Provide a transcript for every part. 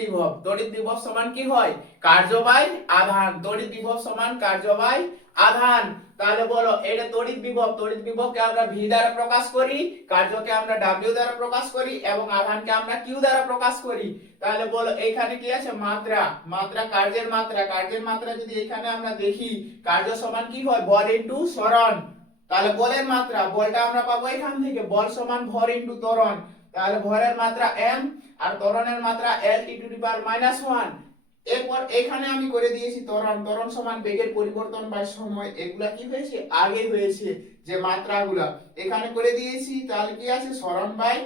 বিভব তড়িৎ বিভব সমান কি হয়? কার্য বাই আধান। তড়িৎ বিভব সমান কার্য বাই আধান। তাহলে বলো, এটা তড়িৎ বিভব। তড়িৎ বিভবকে আমরা ভি দ্বারা প্রকাশ করি, কার্যকে আমরা ডাব্লিউ দ্বারা প্রকাশ করি, এবং আধানকে আমরা কিউ দ্বারা প্রকাশ করি। তাহলে বলো এখানে কি আছে? মাত্রা। মাত্রা কার্যের মাত্রা। কার্যের মাত্রা যদি এখানে আমরা দেখি, কার্য সমান কি হয়? বল ইনটু সরণ তাহলে বলের মাত্রা। বলটা আমরা পাবো এখান থেকে। বল সমান ভর ইনটু ত্বরণ। তাহলে ভরের মাত্রা m আর ত্বরণের মাত্রা l T to the power minus one এরপর এখানে আমি করে দিয়েছি ত্বরণ। ত্বরণ সমান বেগের পরিবর্তন বা সময়। এগুলা কি হয়েছে? আগে হয়েছে যে মাত্রাগুলা। এখানে করে দিয়েছি, তাহলে কি আছে? সরণ বাই।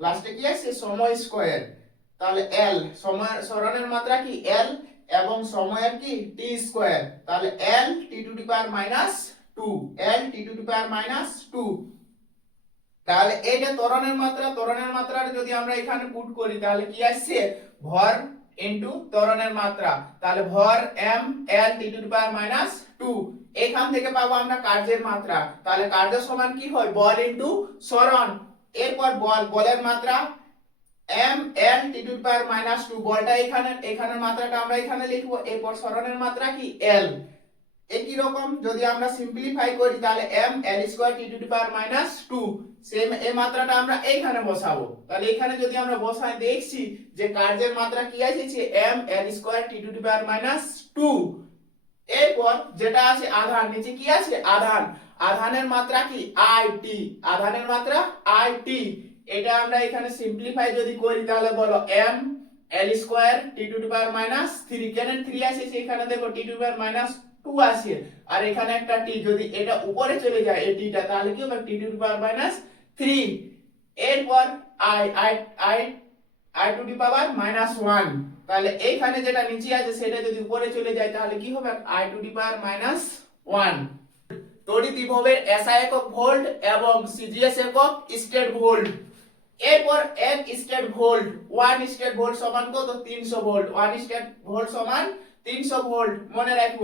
লাস্টে কি আছে? সময় স্কয়ার তাহলে l, সময় সরণের মাত্রা কি? l এবং সময়ের কি? t স্কয়ার তাহলে l T to the power minus two l T to the power minus two তাহলে এটা ত্বরণের মাত্রা, ত্বরণের মাত্রাটা যদি আমরা এখানে পুট করি, তাহলে কি আসছে? ভর ইনটু ত্বরণের মাত্রা। তাহলে ভর M L T to power minus two এখান থেকে পাবো আমরা কার্যের মাত্রা। তাহলে কার্য সমান কি হয়? বল ইনটু সরণ। এরপর বল, বলের মাত্রা M L T to power minus two বলটা এখানে, এখানের মাত্রাটা আমরা এখানে লিখব। এরপর সরণের মাত্রা কি? l একই রকম যদি আমরা সিম্পলিফাই করি, তাহলে m l square T to the power minus two same এই মাত্রাটা আমরা এইখানে বসাবো। তাহলে এখানে যদি আমরা বসাই দেখছি যে কার্যের মাত্রা কি এসেছে, m l square T to the power minus two এরপর যেটা আছে আধান, নিচে কি আছে? আধান। আধানের মাত্রা কি? আই টি আধানের মাত্রা আই টি এটা আমরা এখানে সিম্পলিফাই যদি করি, তাহলে বলো m l square T to the power minus three কেন থ্রি আসেছে এখানে দেখো T to the power minus two আছে আর এখানে একটা টি যদি এটা উপরে চলে যায় এই টিটা তাহলে কি হবে? T to the power minus three এরপর I I I I to the power minus one তাহলে এইখানে যেটা নিচে আছে, সেটা যদি উপরে চলে যায়, তাহলে কি হবে? I to the power minus one তড়িৎ বিভবের এসআই একক ভোল্ট এবং সিজিএস একক স্টেট ভোল্ট এরপর এক statvolt one statvolt সমান কত? তিনশো ভোল্ট ওয়ান স্টেট ভোল্ট সমান তিনশো ভোল্ট মনে রাখব।